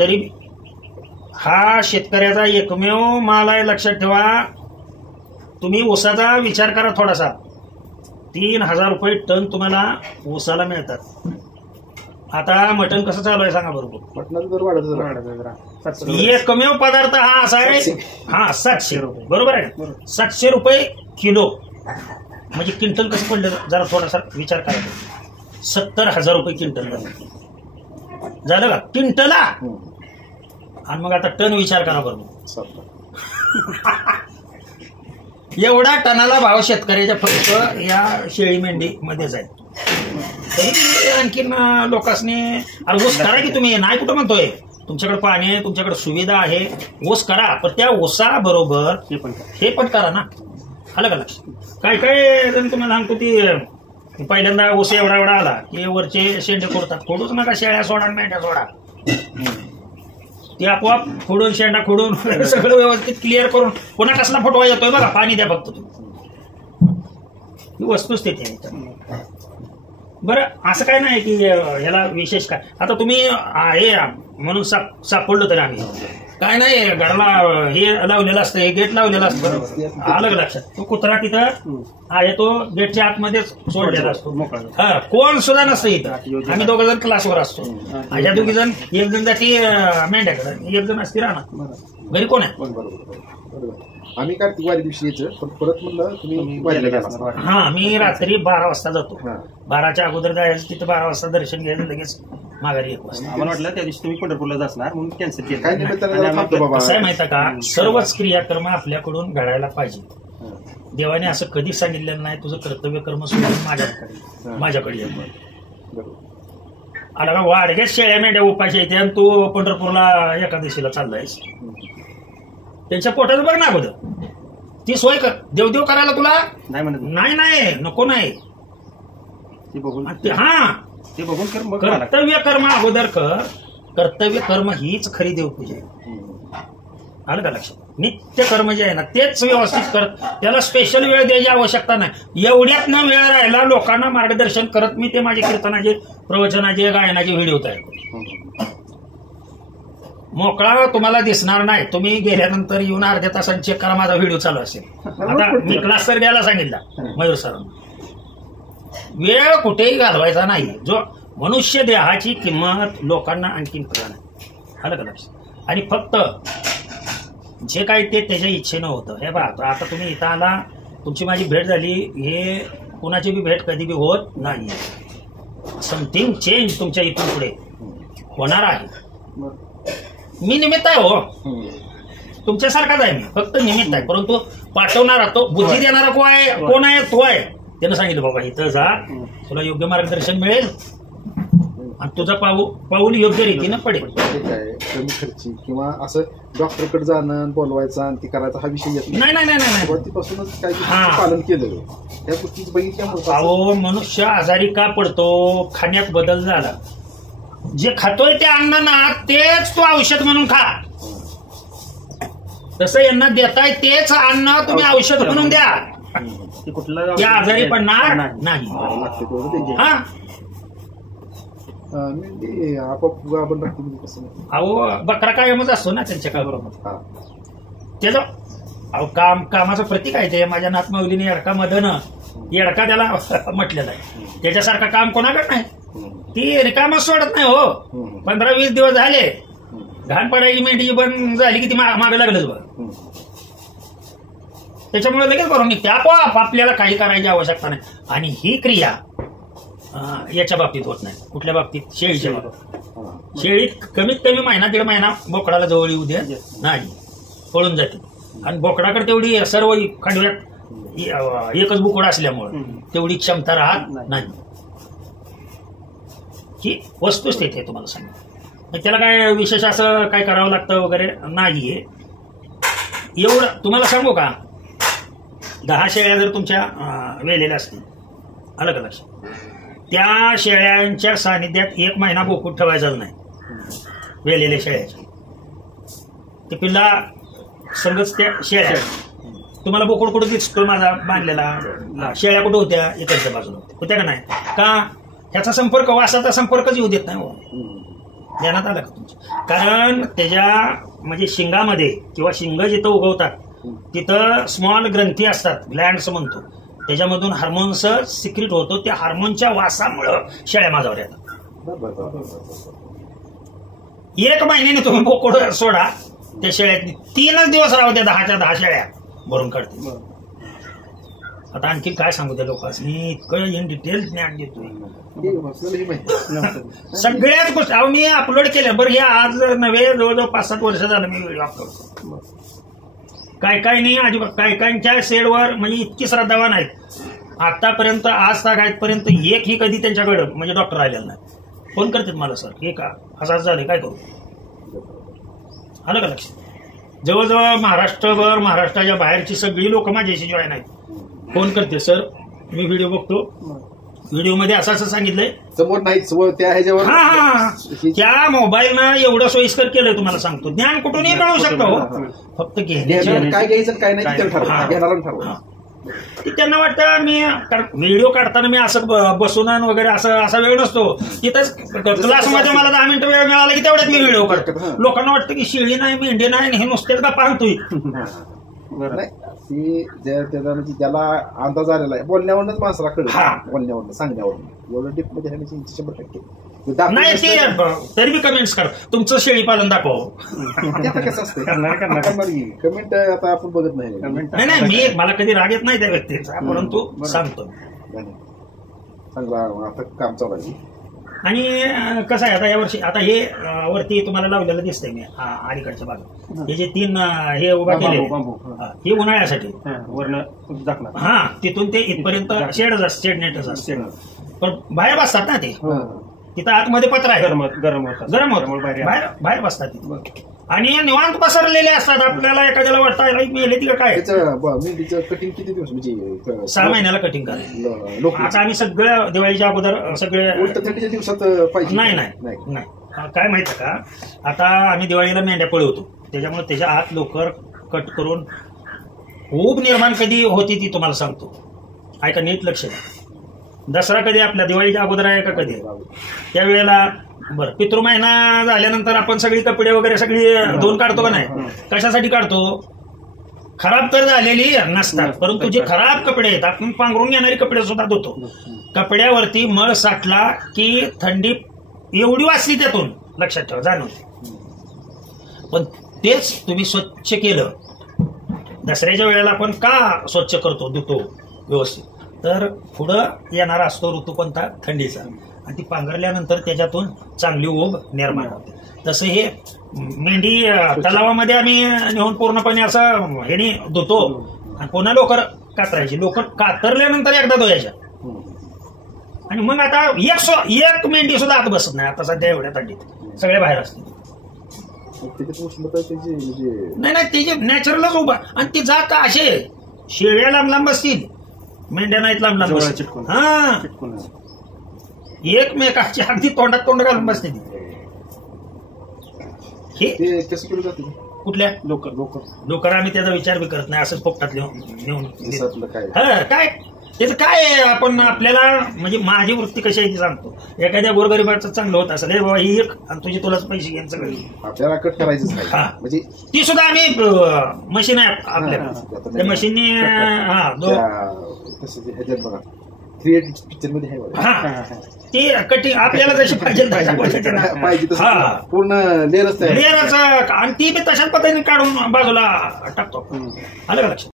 तरी हा शेतकऱ्याचा एकमेव माल आहे, लक्षात ठेवा. तुम्ही ऊसाचा विचार करा थोडासा. 3,000 रुपये टन तुम्हाला ऊसाला मिळतात. आता मटण कसं चालू आहे सांगा बरोबर. एकमेव पदार्थ हा असा आहे, हा 700 रुपये बरोबर आहे. 700 रुपये किलो म्हणजे क्विंटल कसं पडलं जरा थोडासा विचार करा. 70,000 रुपये क्विंटल झालं का क्विंटला. आणि मग आता टन विचार करा बरोबर. एवढा टनाला भाव शेतकऱ्याच्या फक्त या शेळी मेंढी मध्येच आहे. तरी आणखीन लोकांनी अरे ऊस करा की तुम्ही, नाही कुठं म्हणतोय. तुमच्याकडे पाणी आहे, तुमच्याकडे सुविधा आहे, ऊस करा. पण त्या ऊसाबरोबर हे पण करा ना. आलं का लक्ष. काय काय तुम्हाला सांगतो ती पहिल्यांदा ऊस एवढा एवढा आला की वरचे शेंडे खोडतात. खोडूच नका, शेळ्या सोडा मेंढ्या सोडा. ते आपोआप खोडून शेंडा खोडून सगळं व्यवस्थित क्लिअर करून पुन्हा कसला फुटवा येतोय बघा. पाणी द्या फक्त ही वस्तुस्थिती आहे. बरं असं काय नाही की ह्याला विशेष काय. आता तुम्ही हे म्हणून सापडलो तरी आम्ही काय नाही घराला हे लावलेलं असतं, हे गेट लावलेलं असतं. आलं का लक्षात. तो कुत्रा तिथं आहे, तो गेटच्या आतमध्येच सोडलेला असतो. हा कोण सुद्धा नसतं इथं. आम्ही 2 जण क्लासवर असतो. ह्या 2 जण, एक जण जाती मेंढ्याकडे, एक जण असते राहणार. घरी कोण आहे. आम्ही कार्तिक वारी दिवशी यायचं, परत म्हणलं तुम्ही वारीला गेला. हा मी रात्री 12 वाजता जातो. 12च्या अगोदर जायचं, तिथं 12 वाजता दर्शन घ्यायचं, लगेच माघारी 1 वाजता. आम्हाला वाटलं त्या दिवशी तुम्ही पंढरपूरला असणार म्हणून कॅन्सल केलं. काय कसं आहे माहिती का, सर्वच क्रियाकर्म आपल्याकडून घडायला पाहिजे. देवाने असं कधीच सांगितलेलं नाही तुझं कर्तव्य कर्म सोडून माझ्याकडे ये. आला का वाडग्यात शेळ्या मेंढ्या उपाशी येते आणि तू पंढरपूरला एकादशीला चाललायस. त्यांच्या पोटाचं बघ ना अगोदर ती सोय कर. देवदेव करायला तुला नाही म्हणत. नाही नको नाही. हा ते बघून कर्तव्य कर्म अगोदर कर. कर्तव्य कर्म हीच खरी देवपूजा आहे. आलं का लक्षात. नित्य कर्म जे आहे ना तेच व्यवस्थित कर. त्याला स्पेशल वेळ द्यायची आवश्यकता नाही. एवढ्यात न वेळ राहिला लोकांना मार्गदर्शन करत मी ते माझे कीर्तनाचे, प्रवचनाचे, गायनाचे व्हिडिओ तयार करतो. मोकळा तुम्हाला दिसणार नाही. तुम्ही गेल्यानंतर येऊन अर्ध्या तासांनी चेक करा माझा व्हिडिओ चालू असेल. आता मी क्लास तर द्यायला सांगितला मयूर सरांना. वेळ कुठेही घालवायचा नाही. जो मनुष्य देहाची किंमत लोकांना आणखीन कळणार नाही. आलं का लक्षात. आणि फक्त जे काही ते त्याच्या इच्छेनं होतं. हे बघा आता तुम्ही इथं आला, तुमची माझी भेट झाली, हे कुणाची बी भेट कधी बी होत नाही. समथिंग चेंज तुमच्या इथून पुढे होणार आहे. मी निमित्त आहे हो, तुमच्यासारखाच आहे मी, फक्त निमित्त आहे. परंतु पाठवणारा तो, बुद्धी देणारा कोण आहे तो आहे. त्यानं सांगितलं बाबा इथं जा, तुला योग्य मार्गदर्शन मिळेल आणि तुझा पाऊल योग्य रीतीनं पडेल. कमी खर्ची किंवा असं डॉक्टरकडे जाणं, बोलवायचं आणि ती करायचा हा विषय येत नाही. सुरुवातीपासूनच काय पालन केलं त्या गोष्टी बघितल्यामुळे. अहो मनुष्य आजारी का पडतो. खाण्यात बदल झाला. जे खातोय ते अन्न ना तेच तो औषध म्हणून खा. तसं यांना देताय तेच अन्न तुम्ही औषध म्हणून द्या. ते आजारी पडणार नाही. हा अहो बकरा कायमच असतो ना त्यांच्या काळाबरोबर. त्याचं अहो कामाचं प्रतीक आहे ते. माझ्या नातमाऊलीने येडकामधन येडका त्याला म्हटलेला आहे. त्याच्यासारखं काम कोणाकडे नाही. ती रिकामच सोडत नाही हो. 15-20 दिवस झाले घाण पडायची मेंढी बंद झाली की ती मागे लागलंच बघ. त्याच्यामुळे लगेच करून निघते आपोआप. आपल्याला काही करायची आवश्यकता नाही. आणि ही क्रिया याच्या बाबतीत होत नाही. कुठल्या बाबतीत. शेळीच्या बाबतीत. शेळीत कमीत कमी महिना 1.5 महिना बोकडाला जवळ येऊ द्या नाही, पळून जाते. आणि बोकडाकडे तेवढी सर्व खंडव्यात एकच बोकड असल्यामुळे तेवढी क्षमता राहत नाही. ही वस्तुस्थिती आहे तुम्हाला सांगा. त्याला काय विशेष असं काय करावं लागतं वगैरे नाहीये. एवढं तुम्हाला सांगू का, 10 शेळ्या जर तुमच्या वेलेल्या असतील, आलं का लक्षात, त्या शेळ्यांच्या सानिध्यात 1 महिना बोकूट ठेवायचाच नाही. वेलेल्या शेळ्याच्या ते पिल्ला संगच त्या शेळ्या. तुम्हाला बोकूड कुठं दिसतोय माझा बांधलेला. शेळ्या कुठं होत्या, इकडच्या बाजूला होत्या का नाही. का त्याचा संपर्क, वासाचा संपर्कच येऊ देत नाही. ध्यानात आलं का तुमच्या? कारण त्याच्या म्हणजे शिंगामध्ये किंवा शिंग जिथं उगवतात तिथं स्मॉल ग्रंथी असतात, ग्लँड्स म्हणतो, त्याच्यामधून हार्मोन्स सिक्रिट होतो. त्या हार्मोनच्या वासामुळं शेळ्या माझ्यावर येतात. 1 महिन्याने तुम्ही बोकड सोडा, त्या शेळ्यात 3च दिवस राहू द्या, 10च्या 10 शेळ्या भरून काढते. आता आणखी काय सांगू त्या लोकांनी, इतकं इन डिटेल ज्ञान देतोय सगळ्याच गोष्टी. अहो मी अपलोड केल्या बरं, हे आज नव्हे, जवळजवळ 5-7 वर्ष झालं मी व्हिडिओ अपलोड करतो. काय काय नाही अजिबात, काय कायच्या शेडवर म्हणजे इतकी श्रद्धावान आहेत आतापर्यंत, आज तागायतपर्यंत एकही कधी त्यांच्याकडे म्हणजे डॉक्टर आलेला नाही. फोन करतात मला, सर हे का असं झालं, काय करू, आलं का लक्षात? जवळजवळ महाराष्ट्रभर, महाराष्ट्राच्या बाहेरची सगळी लोक माझ्याशी जॉईन आहेत. फोन करते, सर मी व्हिडिओ बघतो, व्हिडिओमध्ये असं असं सांगितलंय, समोर नाही त्या ह्याच्यावर. त्या मोबाईलनं एवढं सोयीस्कर केलंय तुम्हाला सांगतो. ज्ञान कुठूनही मिळू शकतो, फक्त घेण्याची काय घ्यायचं काय नाही ठरवलं. त्यांना वाटतं मी व्हिडिओ काढताना मी असं बसून वगैरे असा वेळ नसतो. तिथंच क्लासमध्ये मला 10 मिनिटं वेळ मिळाला की तेवढ्यात मी व्हिडिओ काढतो. लोकांना वाटतं की शेळी नाही, मेंढी नाही, हे नुसतेच का पाहतोय. म्हणजे ज्याला अंदाज आलेला आहे बोलण्यावरूनच माणसाला कळलं, बोलण्यावरून सांगण्यावरून एवढं डिप मध्ये 100% नाही. ते तरी बी कमेंट्स कर, तुमचं शेळी पालन दाखव. कसं असतं कमेंट आता आपण बघत नाही. नाही मी मला कधी राग येत नाही त्या व्यक्तीचा, परंतु सांगतो चांगला आता काम चालू आहे. आणि कसं आहे आता यावर्षी, आता हे वरती तुम्हाला लावलेलं दिसतंय मी अलीकडच्या भागात, हे जे 3 हे उभा केले हे उन्हाळ्यासाठी, हा तिथून ते इथपर्यंत शेडच असतं, शेड नेटच असतं. पण बाहेर बसतात ना ते, तिथं आतमध्ये पत्र आहे, गरम होत बाहेर बसतात तिथे आणि निवांत पसरलेले असतात. आपल्याला एखाद्याला वाटतं मेले ती काय, मेंढीचं कटिंग किती दिवस म्हणजे 6 महिन्याला कटिंग करायचं. आता आम्ही सगळं दिवाळीच्या अगोदर सगळे थंडीच्या दिवसात पाहिजे. नाही काय माहिती का, आता आम्ही दिवाळीला मेंढ्या पळवतो, त्याच्यामुळे त्याच्या आत लवकर कट करून खूप निर्माण कधी होती ती तुम्हाला सांगतो. ऐका नीट लक्ष द्या. दसरा कधी आपल्या दिवाळीच्या अगोदर आहे का कधी, त्यावेळेला बरं पितृ महिना झाल्यानंतर आपण सगळी कपडे वगैरे सगळी धुवून काढतो का नाही? कशासाठी काढतो? खराब तर झालेली नसतात, परंतु जे खराब कपडे आहेत, आपण पांघरून घेणारे कपडे सुद्धा धुतो. कपड्यावरती मळ साठला की थंडी एवढी वाचली त्यातून, लक्षात ठेवा, जाणवते. पण तेच तुम्ही स्वच्छ केलं, दसऱ्याच्या वेळेला आपण का स्वच्छ करतो, धुतो व्यवस्थित, तर पुढं येणारा असतो ऋतू कोणता, थंडीचा, आणि ती पांघरल्यानंतर त्याच्यातून चांगली ऊब निर्माण होते. तसं हे मेंढी तलावामध्ये आम्ही नेऊन पूर्णपणे असं हेनी धुतो आणि पुन्हा लोकर कातरायची, लोकर कातरल्यानंतर एकदा धुवायच्या. आणि मग आता एक मेंढी सुद्धा आत बसत नाही आता सध्या एवढ्या थंडीत, सगळे बाहेर असते. नाही त्याची नॅचरलच उभा, आणि ती जात असे शेळ्या लांब असतील, मेंढ्या नाहीत लांब बसतील. हा, एकमेकाची अगदी तोंडात तोंड घालून बसते ती. कुठल्या लोकर आम्ही त्याचा विचार बी करत नाही, असंच पोपटात नेऊन काय त्याचं काय आपण आपल्याला म्हणजे माझी वृत्ती कशी आहे ती सांगतो. एखाद्या गोरगरिबाचं चांगलं होत असेल, हे बाबा ही एक आणि तुझी तुलाच पैसे घ्यायचं सगळं आपल्याला कट करायचं म्हणजे ती सुद्धा आम्ही मशीन आहे आपल्याला, त्या मशीनने बघा पिक्चर मध्ये ती कटिंग आपल्याला जशी पाहिजे पूर्ण लेअरच आणि ती बी तशाच पद्धतीने काढून बाजूला टाकतो. आलं का लक्षात?